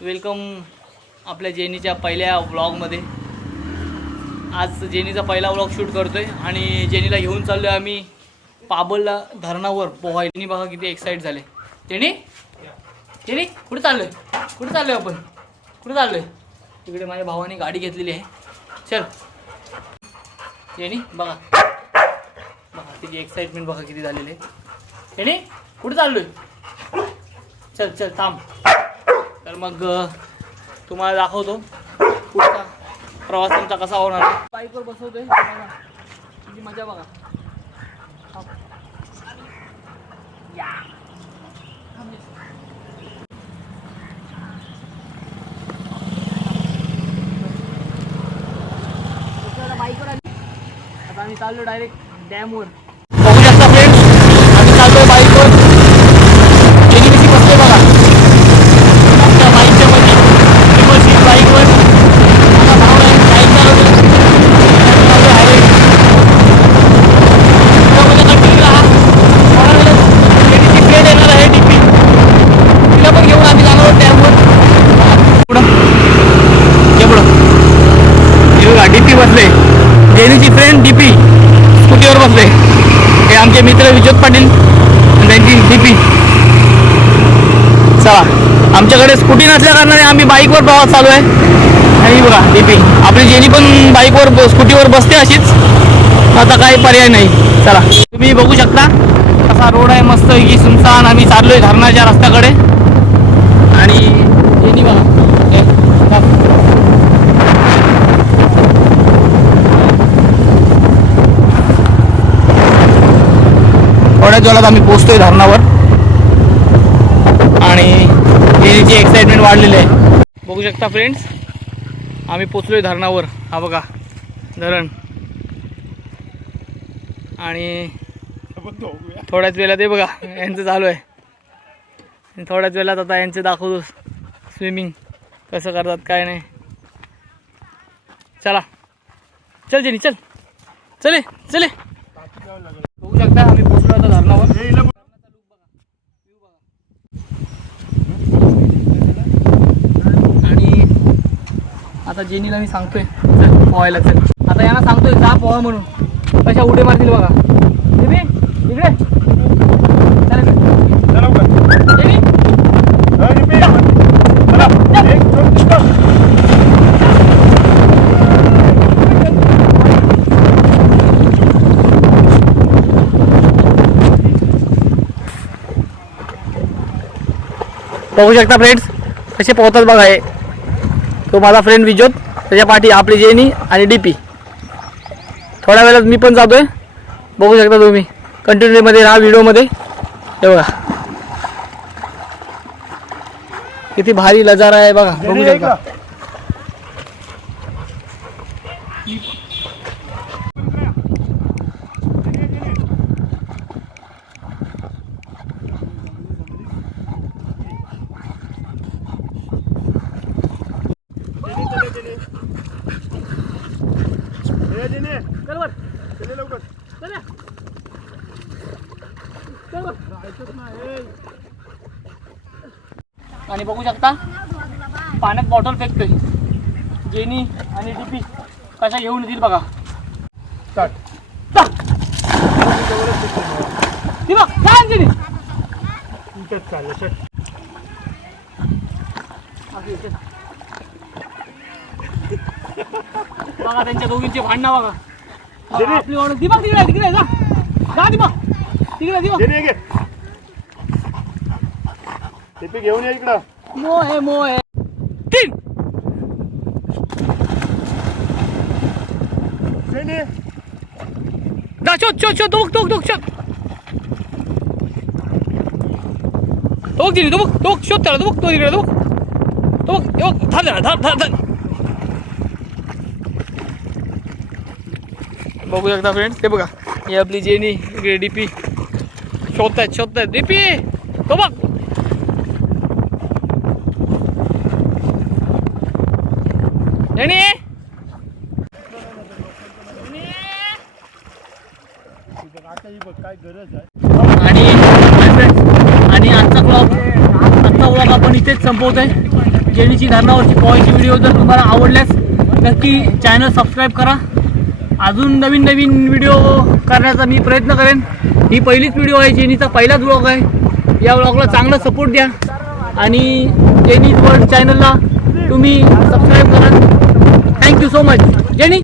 Welcome आपल्या जेनीच्या पहिल्या व्लॉगमध्ये आज जेनीचा पहिला व्लॉग शूट करतोय आणि जेनीला घेऊन चाललो आहे आम्ही पाबलला धरणावर पोहाय जेनी बघा किती एक्साईट झाले. जेनी? जेनी कुठे चाललोय? कुठे चाललोय आपण? कुठे चाललोय? तिकडे माझ्या भावाने गाडी घेतलेली आहे. चल. जेनी बघा. त्याची एक्साइटमेंट बघा किती झालेली आहे. जेनी कुठे चाललोय? चल चल थांब. तर मग तुम्हाला दाखवतो पुढचा प्रवास तुमचा कसा होणार बाईकवर बसवतोय तुम्हाला. मजा बघा. या. बाईकवर आली. आता आम्ही चाललो डायरेक्ट डॅमवर बघू शकता फ्रेंड्स आम्ही चाललोय बाईकवर जेनी कशी बसते बघा आपल्या बाईकच्या मध्ये विमर्शित बाईकवर आता भाव आहे बाईक चालवतो चाललो highway. त्यामध्ये continue राहा. थोड्या वेळात जेनीची friend येणार आहे DP. तिला पण घेऊन आम्ही जाणार आहोत डॅमवर पुढं ये पुढं हे बघा डीपी बसले डी पी स्कूटीवर बसले. हे आमचे मित्र विजोद पाटील आणि त्यांची डीपी चला आमच्याकडे स्कूटी नसल्या कारणाने आम्ही बाईकवर प्रवास चालू आहे. आणि बघा डीपी आपली जेनी पण बाईकवर स्कूटीवर बसते अशीच. आता काही पर्याय नाही. चला तुम्ही बघू शकता. कसा रोड आहे मस्त की सुनसान आम्ही चाललोय धरणाच्या रस्त्याकडे. आणि जेनी बघा हे, थांब. थोड्याच वेळात आम्ही पोचतोय धरणावर. आणि जेनीची एक्साइटमेंट वाढलेली आहे. बघू शकता फ्रेंड्स आम्ही पोचलोय धरणावर. हा बघा धरण. आणि थोड्याच वेळात हे बघा यांचं चालू आहे. थोड्याच वेळात आता यांचं दाखवतो स्विमिंग कसं करतात काय नाही. चला. चल जेनी चल. चले चले. बघू शकता आता धरणावर आणि आता जेनीला मी सांगतोय पोहायला चल. आता यांना सांगतोय जा पोहा म्हणून. कशा उडे मारतील बघा जेनी, इकडे चल इकडे. जेनी, बघू शकता फ्रेंड्स कसे पोहतात बघा हे. तो माझा फ्रेंड विजोत त्याच्या पाठी आपली जेनी आणि डी पी थोड्या वेळात मी पण जातोय. बघू शकता तुम्ही. कंटिन्यूमध्ये राहा व्हिडिओमध्ये हे बघा. किती भारी नजारा आहे बघा. बघू शकता. आणि बघू शकता पाण्यात बॉटल फेकतोय. जेनी आणि डीपी कशा घेऊन येतील बघा. ती बघ, काय जेनी अशी इथे. बघा त्यांच्या दोघींचे भांडणं बघा, आपली ओळख दिपक तिकडे तिकडे जा जा दिपक तिकडे दिपक टिपी घेऊन या इकडं मोह मोह तीन जेनी जा शोध शोध शोध तो तो तो शोध तो बघ तो बघ तो शोध त्याला तो बघ तो तिकडे तो बघ तो बघ तो बघ धार त्याला बघू शकता फ्रेंड ते बघा ही आपली जेनी इकडे डीपी शोधतायत शोधतायत. डीपी तो बघ! जेनी! गरज आहे आणि आणि आजचा ब्लॉग आजचा ब्लॉग आपण इथेच संपवत आहे जेणीची धरणावरची पॉईंटची व्हिडिओ जर तुम्हाला आवडल्यास नक्की चॅनल सबस्क्राईब करा. अजून नवीन नवीन व्हिडिओ करण्याचा मी प्रयत्न करेन. ही पहिलीच व्हिडिओ आहे जेनीचा पहिलाच ब्लॉग आहे. या ब्लॉगला चांगला सपोर्ट द्या. आणि जेनीज वर्ल्ड चॅनलला तुम्ही सबस्क्राईब करा. Thank you so much jenny